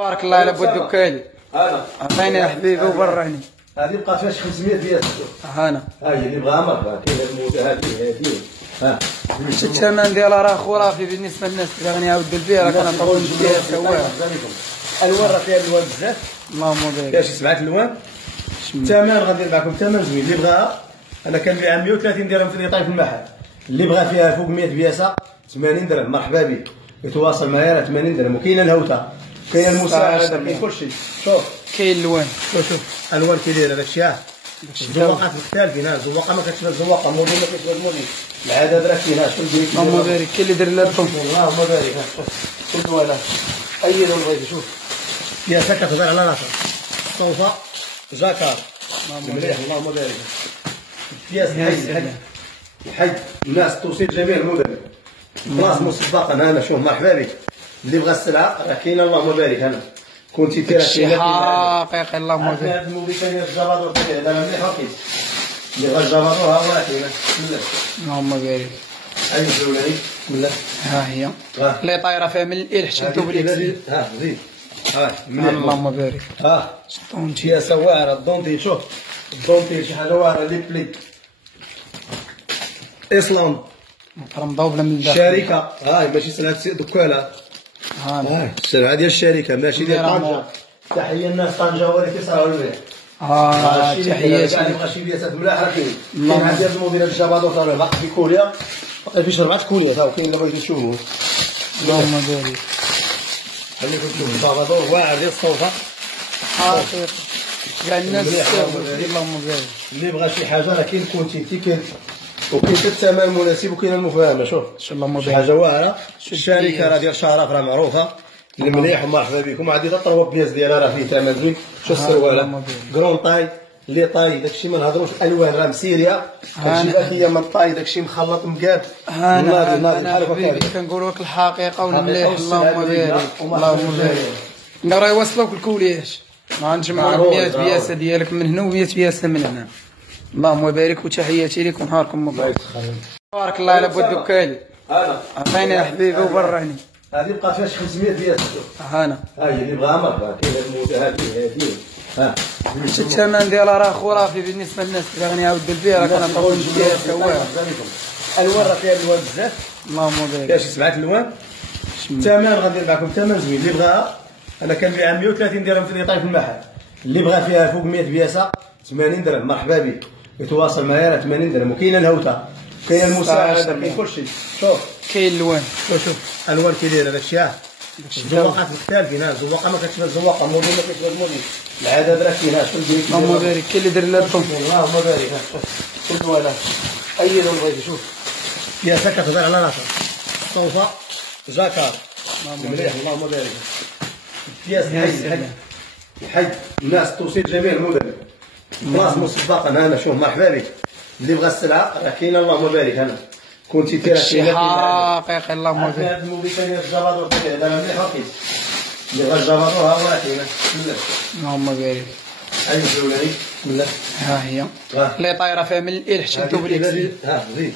بارك الله على بود دكالي. هذا عطيني يا حبيبي وبرعني. هذه بقى فيها 500 ديال هانا هاي اللي بغاها مرة كاين الموجة هذه ها الثمن ديالها راه خرافي بالنسبه للناس اللي غني يعاود البيع راه كنعطيوهم فيها سواها. الالوان راه فيها الوان بزاف، اللهم بارك. فيها شي 7 الوان. الثمن غندير معكم ثمن زوين، اللي بغاها انا كنبيعها 130 درهم في الإيطاي في المحل، اللي بغا فيها فوق 100 بياسه 80 درهم. مرحبا بك، يتواصل معايا راه 80 درهم. وكاينه الهوته، كاينه المساعده، كاين كلشي. شوف كاين الوان، شوف الوان كي دايره داكشي. الزواقات مختلفين، الزواقه ما كتشبه الزواقه، الموديل ما كيشبه الموديل، العدد راه كاين. شوف ديال اللهم بارك. كاين اللي دار لها الطن، اللهم بارك. شوف الوان اي لون بغيتي. شوف بياسه كتهضر على راسها، صوفه جاكار مليح. اللهم بارك. بياس الحي الناس توصيل جميع المدن، بلاص مسبقا. انا شوف مرحبا بك، اللي بغى السلعه راه كاينه. اللهم بارك. انا كنتي تيرا شي حقيقي. اللهم بارك. هذا الموبيل كاين الجبادور تاعي هذا مليح رخيص. اللي بغى الجبادور ها هو راه كاين. بسم الله اللهم بارك. هاي الجولاني بسم الله. ها هي اللي طايره فيها من الإل حتى الدوبليكس. ها زيد ها اللهم بارك. ها بياسه واعره. الدونتيل شوف الدونتيل شي حاجه واعره. لي بلي ايسلاند مضوبله من الداخل. شركه هاي ماشي سلعه دكاله. هاي السلعه ديال الشركه ماشي ديال طنجه. تحيه الناس طنجه هو اللي كيصراو البيع. تحياتي. اللي بغى شي بياسات ملاح راه كاين. كاين عندي هاد الموديل الجبادور تاع باقي في كوريا، باقي فيه 4 كوريا تا كاين. اللي بغيتو تشوفوه اللهم بارك. خليكم تشوفوا الجبادور واعر ديال الصوفه حقيقي. كاع الناس اللهم بارك. اللي بغى شي حاجه راه كاين كونتيتي، كاين وكاين حتى الثمن المناسب وكاين المفاهمه. شوف اللهم شي بارك. حاجه واعره. الشركه راه ديال شرف راه معروفه المليح. ومرحبا بكم. عندي حتى الطروب بياس ديالها راه فيه ثمن زوين. شوف السرواله كرون طاي لي طاي داكشي ما نهضروش. الالوان راه مسيريه، كتجي باكيه من طاي داكشي مخلط مقاد. انا حبيبي كنقول لك الحقيقه والمليح. اللهم بارك. اللهم بارك. راه يوصلوك الكولياش، ما نجمعوا 100 بياسه ديالك من هنا و100 بياسه من هنا. اللهم بارك. وتحياتي لكم، نهاركم مبارك. بارك الله على بود دكالي. هذا عطيني يا حبيبي وبرعني. هذه بقى فيها 500 ديال هانا هاي اللي بغاها مرة كاين الموجة هذه ها الثمن ديالها راه خرافي بالنسبه للناس اللي غني يعاود البيع راه كنعطيوهم فيها سواها. الالوان راه فيها الوان بزاف، اللهم فيها بارك. شي 7 الوان. الثمن غندير معكم ثمن زوين. اللي بغاها انا كنبيعها 130 درهم في الإيطاي في المحل، اللي بغا فيها فوق 100 بياسه 80 درهم. مرحبا بك، يتواصل معايا راه 80 درهم. وكاينه الهوته، كاينه المساعده، كاين كلشي. شوف كاين الوان، شوف الوان كي دايره داكشي. الزواقات مختلفين، الزواقه ما كتشبه الزواقه، الموديل ما كيشبه الموديل، العدد راه كاين. شوف ديال اللهم بارك. كاين اللي دار لها الطن، اللهم بارك. شوف الوان اي لون بغيتي. شوف بياسه كتهضر على راسها، صوفه جاكار مليح. اللهم بارك. بياس الحي الناس توصيل جميع المدن، بلاص مسبقا. انا شوف مرحبا بك، اللي بغى السلعه راه كاينه. اللهم بارك. انا كنتي تيرا شي حقيقي. اللهم بارك. هذا الموبيل كاين الجبادور تاعي هذا مليح رخيص. اللي بغى الجبادور ها هو راه كاين. بسم الله. اللهم بارك. هاي الجولاني بسم الله. ها هي اللي طايره فيها من الإل حتى الدوبليكس. ها زيد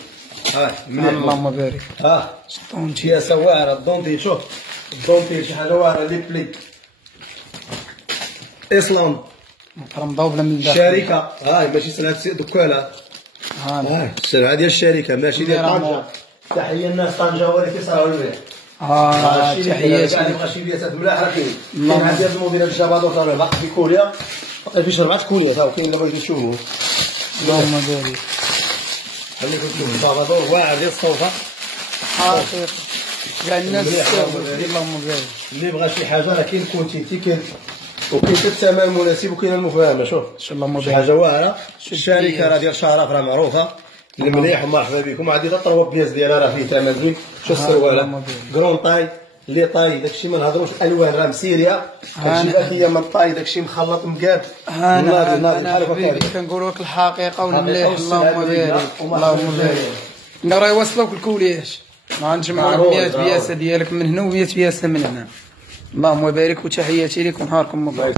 ها اللهم بارك. ها بياسه واعره. الدونتيل شوف الدونتيل شي حاجه واعره. لي بلي ايسلاند مضوبله من الداخل. شركه هاي ماشي سلعه دكاله. هاي السلعه ديال الشركه ماشي ديال طنجه. تحيه الناس طنجه هو اللي كيصراو البيع. تحياتي. اللي بغى شي بياسات ملاح راه كاين. كاين عندي هاد الموديل الجبادور تاع باقي في كوريا، باقي فيه 4 كوريا تا كاين. اللي بغيتو تشوفوه اللهم بارك. خليكم تشوفوا الجبادور واعر ديال الصوفه حقيقي. كاع الناس اللهم بارك. اللي بغى شي حاجه راه كاين كونتيتي، كاين وكاين حتى الثمن المناسب وكاين المفاهمه. شوف اللهم شي بارك. حاجه واعره. الشركه راه ديال شرف راه معروفه المليح. ومرحبا بكم. عندي حتى الطروب بياس ديالها راه فيه ثمن زوين. شوف السرواله كرون طاي لي طاي داكشي ما نهضروش. الالوان راه مسيريه، كتجي باكيه من طاي داكشي مخلط مقاد. انا حبيبي كنقول لك الحقيقه والمليح. اللهم بارك. اللهم بارك. راه يوصلوك الكولياش، ما نجمعوا 100 بياسه ديالك من هنا و100 بياسه من هنا. اللهم بارك. وتحياتي لكم، نهاركم مبارك.